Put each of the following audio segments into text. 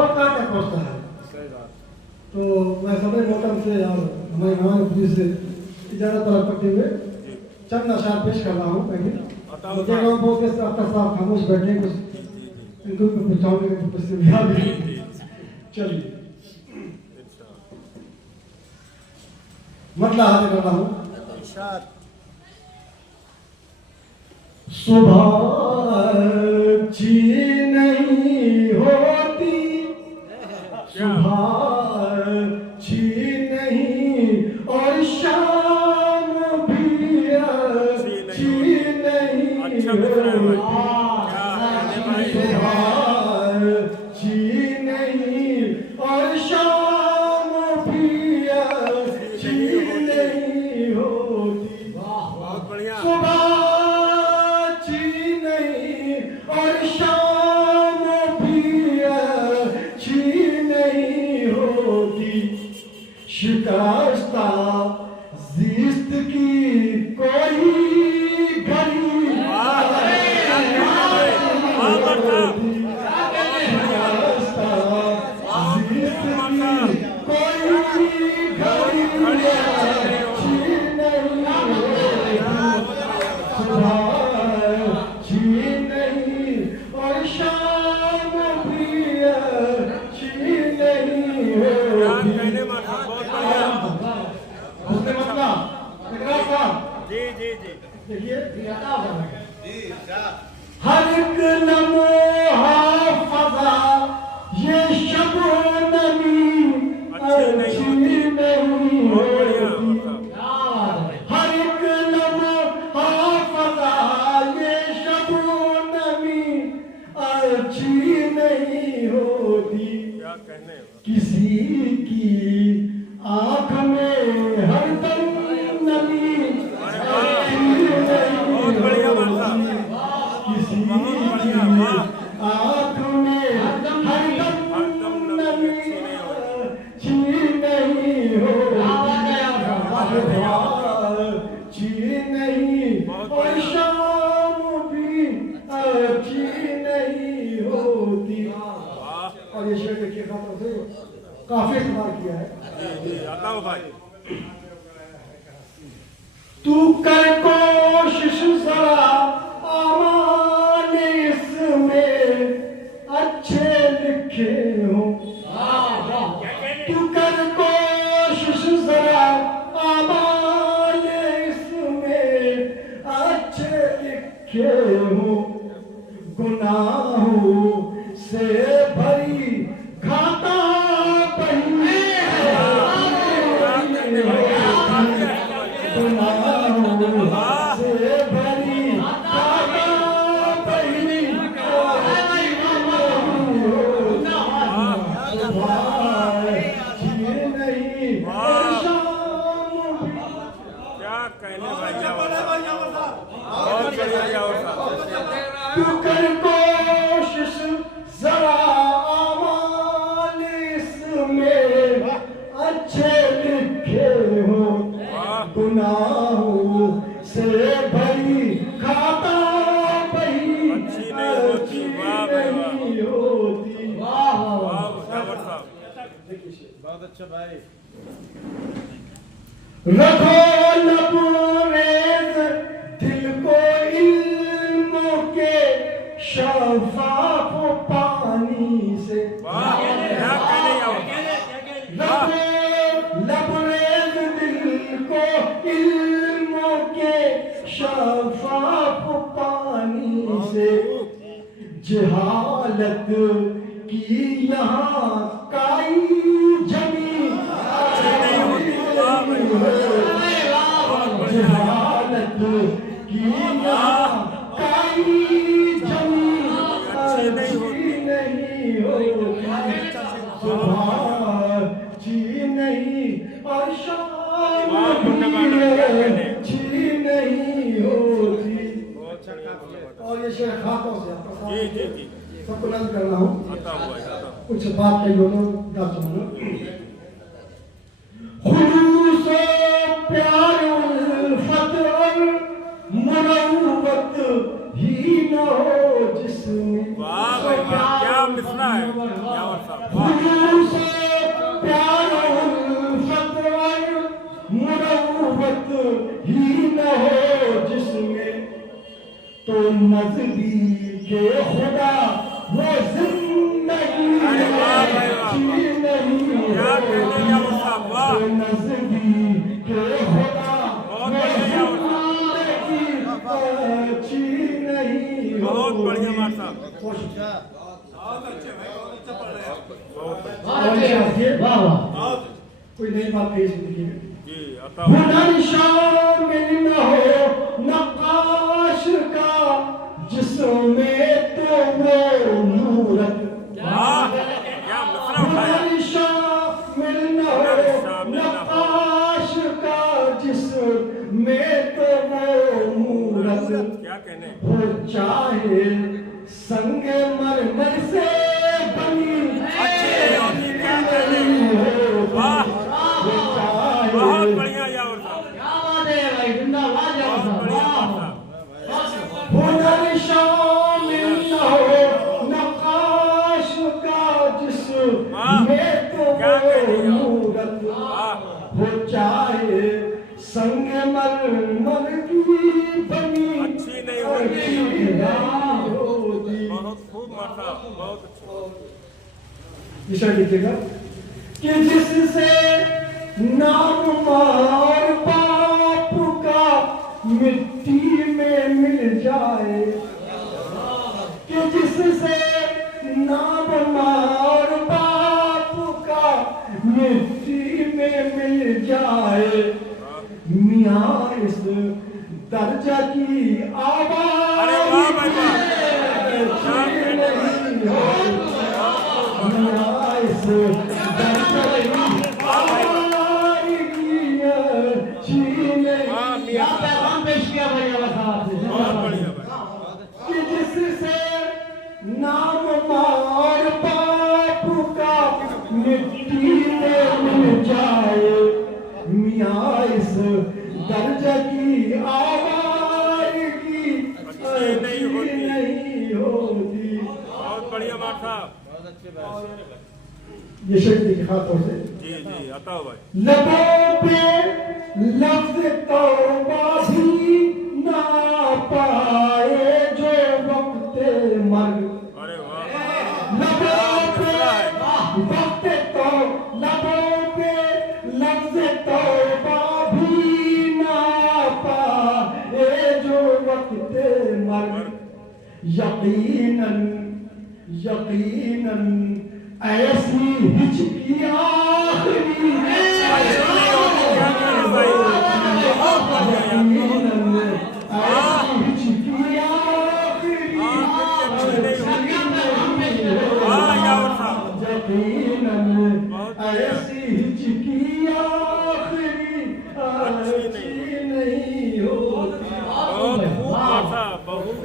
बहुत काटे पहुँचता है। तो मैं समय मोटम से और हमारे हमारे पुलिस से इजाज़त तलब करते हुए चंद अशार पेश कर रहा हूँ। मुझे लोग बहुत के आपका साथ खामोश बैठे कुछ इनको पहुँचाने के प्रस्तुति चलिए मतलब हाथ कर रहा हूँ। सुबह जी नहीं होती, सुबह जी नहीं और शाम भी अच्छी नहीं होती। सुबह जी नहीं और शाम भी अच्छी नहीं होती। बहुत बढ़िया। सुबह और शाम भी अच्छी नहीं होती। शिकस्ता जिस्त की कोई घड़ी शिकस्ता जिस्त की कोई घड़ी अच्छी नहीं होती। और शाम भी अच्छी नहीं होती। जी जी जी देखिए हर एक लम्हा फज़ा ये शबनमी अच्छी नहीं होती। हर एक लम्हा फज़ा ये शबनमी अच्छी नहीं होती। क्या कहने किसी की आँख में हरदम नमी बहुत बढ़िया बात। किसी की आँख में हरदम नमी अच्छी नहीं होती। नहीं और शाम भी अच्छी नहीं होती। और ये शेर देखिए खातों से काफी इस्तेमाल किया है। आता हूँ भाई। तू कर कोशिश जरा आमाल इसमें अच्छे लिखे हो। तू कर कोशिश जरा आमाल इसमें अच्छे लिखे हो। गुनाहों से भरी खाता पहले गुनाहों से भरी खाता पहली नहीं क्या कहने भाई। बहुत बढ़िया। तू कर कोशिश जरा आमाल इसमें अच्छे लिखे हो। गुनाहों से भरी खाता बही अच्छी नहीं होती। वाह बहुत अच्छा भाई। रखो लबरेज दिल को इल्मों के शफाफ पानी से। लबरेज दिल को इल्मों के शफाफ पानी से। जहालत की यहाँ काई जमी जहालत की यहाँ काई जमी अच्छी नहीं होती। सुबह जी नहीं और शाम भी अच्छी नहीं होती। और ये शेर खातों से सबको नज़र कर रहा हूँ। कुछ बात के दोनों दस खुलूस प्यार उल्फत और मुरव्वत ही न हो जिसमें। वाह भाई वाह, क्या मिसरा है। नजदीक खुदा बहुत बढ़िया अच्छी नहीं बहुत बढ़िया मार साहब कोई नई बात कही जिंदगी में जी अता हुनर शामिल न हो नक्काश का जिसमें तो वो मूरत क्या मसला उठाया हुनर शामिल न हो नक्काश का जिसमें तो वो मूरत क्या कहने हो चाहे संग मरमर से बनी क्या कहने वाह बहुत बढ़िया यावर साहब बहुत बढ़िया मार साहब हुनर शामिल न हो नक्काश का जिसमें तो वो मूरत हो चाहे संग मरमर की बनी अच्छी नहीं होती बहुत खूब मार साहब बहुत अच्छा विषय लिखिएगा कि जिससे नाम और बाप का मिट्टी में मिल जाए कि जिससे नाम और बाप का मिट्टी में मिल जाए मियाँ इस दर्जा की आवाज अरे वाह भाई वाह मियाँ इस दर्जा की बहुत बढ़िया भाई कि जिससे नाम और बाप का मिट्टी में मिल जाए मियाँ इस दर्जा की आवाज की अच्छी नहीं होती बहुत बढ़िया मार साहब ये शक्ति के खातों से जी जी अता भाई लबों पे लफ्ज तौबा भी ना पाए जो वक्त मर्ग अरे वाह लबों पे वक्त तो लबों पे लफ्ज तौबा भी ना पाए जो वक्त मर्ग यकीनन यकीनन ऐसी हिचकी आखिरी है ऐसी हिचकी आखिरी अच्छी नहीं होती बहुत खूब मार साहब बहुत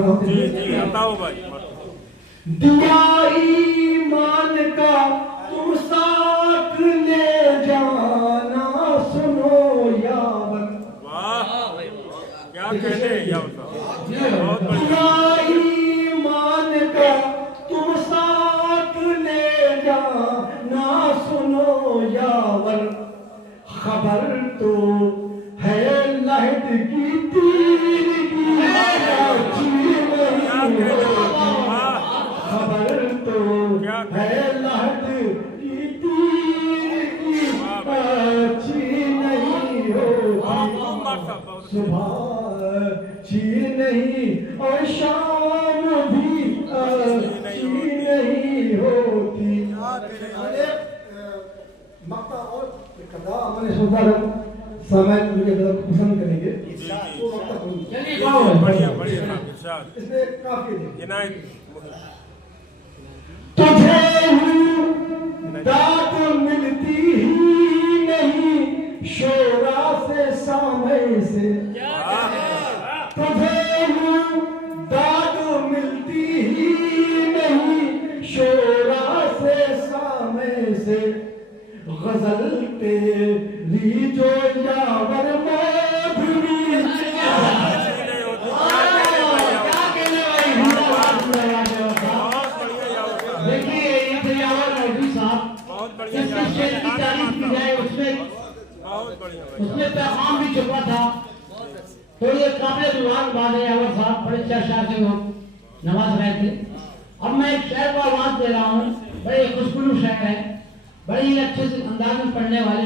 बहुत जी जी बताओ भाई दिया ईमान का तुम साथ ले जाना सुनो यावर वाह क्या कहने यावर साहब बहुत बढ़िया दिया ईमान का तुम साथ ले जाना सुनो यावर खबर तो है लहद की तीर की खबर तो है लहद की तीर की अच्छी नहीं होती सुबह अच्छी नहीं और शाम भी अच्छी नहीं होती मक्ता और कदा मैंने सोचा समय मुझे पसंद करेंगे बढ़िया बढ़िया साहब इरशाद इसमें काफी इनायत तुझे दाद मिलती ही नहीं शोरा से सामय से तुझे दाद मिलती ही नहीं शोरा से सामय से गजल तेरी जो यावर माधुरी देखिए बहुत बढ़िया उसमें बहुत बढ़िया उसमें पैगाम भी छुपा था तो ये काबिल दुआन बात है यावर साहब, बड़े चर्चा से वो नमाज रहे थे। अब मैं एक शेर को आवाज दे रहा हूँ, बड़े खुशबू शेर है, बड़ी ही अच्छे से अंदाज में पढ़ने वाले